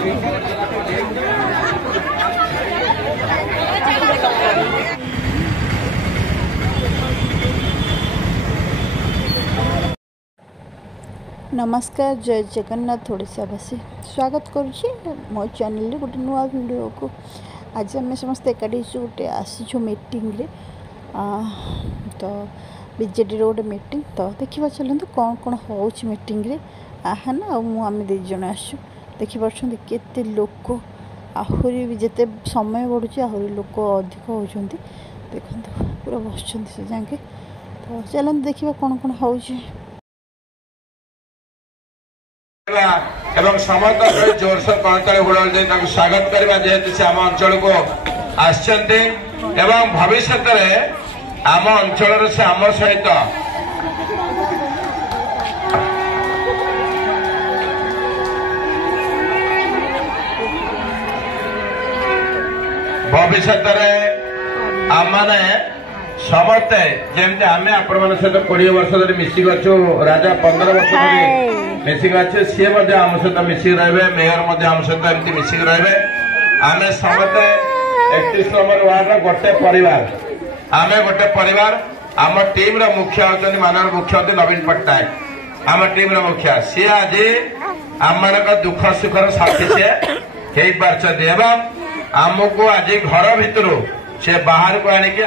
नमस्कार, जय जगन्नाथ ओडावासी स्वागत करुच्ची मो चैनल गोटे नुआ वीडियो को। आज आम समस्त एकाठी गोटे आसीचु मीटिंग रे तो बीजेडी गोटे मीटिंग तो देखा चलते कौन कौन हो मीटिंग रे आहना आम दीज जन आसु देखिए केते लोक आहरी भी जिते समय बढ़ुची आहरी लोक अधिक होती देखते पूरा बस से जाके तो चलते देखा कौन कौन हो एवं समस्त जोरसोर करताली हुड़ल दे स्वागत करवा जेहेतु से आम अंचल को आसचंते एवं भविष्य में आम अंचल से आम सहित भविष्य आम मैंने समस्ते जमी आम आपण सहित 20 वर्ष धरी मिसिक अच्छु राजा 15 वर्ष धरी मिसिक अच्छे सी आम सहित मिसिक रे मेयर आम सहित एमती मिसिक रे आम समस्ते 31 नंबर वार्ड गोटे परिवार आम गोटे परिवार आम टीम मुखिया होती माननीय मुख्यमंत्री नवीन पट्टनायक आम टीम मुखिया सी आज आम मान दुख सुखर साथी से हो पार्टी आमको आज घर भितर से बाहर को आनिक